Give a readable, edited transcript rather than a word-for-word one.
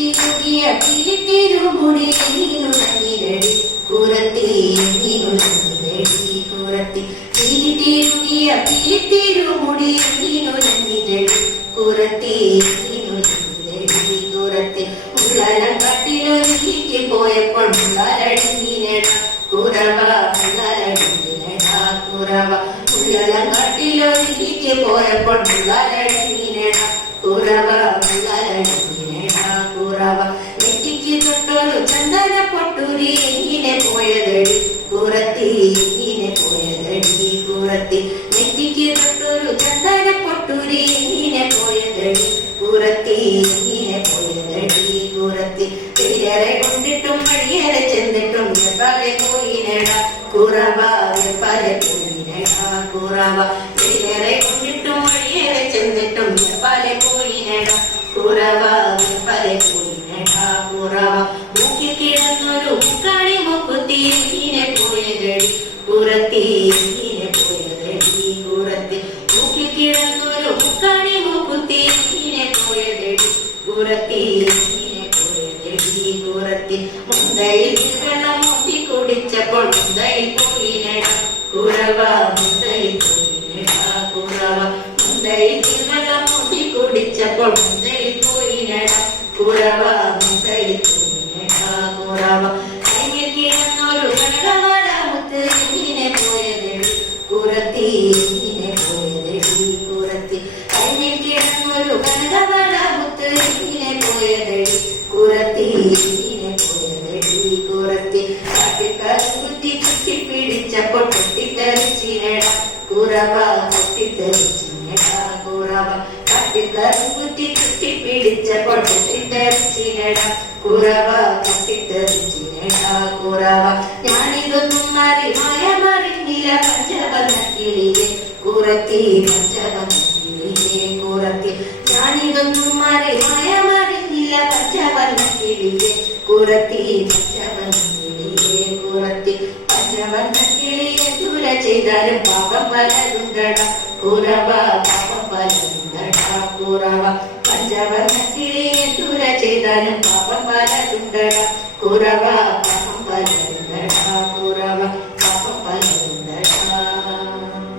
തിരുകിയ തിരുമുടി നീനുണങ്ങിരടി കുറത്തി നീനുണങ്ങിരടി കുറത്തി തിരുകിയ തിരുമുടി നീനുണങ്ങിരടി കുറത്തി നീനുണങ്ങിരടി കുറത്തി മുള്ളലം കട്ടിലൊരുക്കി പോയപ്പോൾ മുള്ളലടിഞ്ഞിനട കുറവ മുള്ളലടിഞ്ഞിനട കുറവ മുള്ളലം കട്ടിലൊരുക്കി പോയപ്പോൾ മുള്ളലടിഞ്ഞിനട കുറവ മുള്ളലടിഞ്ഞിനട കുറവ നെറ്റിക്ക് തൊട്ടൊരു ചന്ദന പൊട്ടുരി ഇങ്ങനെ പോയതടി കുറത്തി ഇങ്ങനെ പോയതടി കുറത്തി നെറ്റിക്ക് തൊട്ടൊരു ചന്ദന പൊട്ടുരി ഇങ്ങനെ പോയതടി കുറത്തി ഇങ്ങനെ പോയതടി കുറത്തി പെരിയറെ കൊണ്ടിട്ടും വഴിയേറെ ചെന്നിട്ടും പല പോയിനട കുറവ പല പോയിനട കുറവ പെരിയറെ കൊണ്ടിട്ടും വഴിയേറെ ചെന്നിട്ടും പല പോയിനട കുറവ പല പോയിനട കുറവ മൂക്കിൽ കിടന്നൊരു മുക്കാണി മുക്കുത്തി ഇങ്ങനെ പോയതടി കുറത്തി ഇങ്ങനെ പോയതടി കുറത്തി മൂക്കിൽ കിടന്നൊരു മുക്കാണി മുക്കുത്തി ഇങ്ങനെ പോയതടി കുറത്തി ഇങ്ങനെ പോയതടി കുറത്തി മുന്തയിൽ വെള്ളം മുത്തി കുടിച്ചപ്പോൾ മുന്തയിൽ പോയിനട കുറവ മുന്തയിൽ പോയിനട കുറവ മുന്തയിൽ വെള്ളം മുത്തി കുടിച്ചപ്പോൾ മുന്തയിൽ പോയിനട കുറവ മുന്തയിൽ പോയിനട കുറവ കയ്യിൽ കിടന്നൊരു കടകവള മുത്ത് ഇങ്ങനെ പോയതടി കുറത്തി ഇങ്ങനെ പോയതടി കുറത്തി കയ്യിൽ കിടന്നൊരു കടകവള മുത്ത് ഇങ്ങനെ പോയതടി കുറത്തി ഇങ്ങനെ പോയതടി കുറത്തി കാട്ടിക്കറുകുത്തി കുത്തിപ്പിടിച്ചപ്പോൾ പൊട്ടിത്തെറിച്ചിനട കുറവ പൊട്ടിത്തെറിച്ചിനട കുറവ കാട്ടിക്കറുകുത്തി കുത്തിപ്പിടിച്ചപ്പോൾ പൊട്ടിത്തെറിച്ചിനട കുറവ പൊട്ടിത്തെറിച്ചിനട കുറവ ഞാനിതൊന്നും മറിഞ്ഞില്ല പഞ്ചവർണ്ണ കിളിയെ കുറത്തി പഞ്ചവർണ്ണ കിളിയെ കുറത്തി ഞാനിതൊന്നും മറിഞ്ഞില്ല പഞ്ചവർണ്ണ കിളിയെ കുറത്തി പഞ്ചവർണ്ണ കിളിയെ കുറത്തി പഞ്ചവർണ്ണ കിളിയെ ദൂര ചെയ്താലും പാപം പലതുണ്ടട കുറവ പാപം പലതുണ്ടട കുറവ പഞ്ചവർണ്ണ കിളിയെ ദൂര ചെയ്താലും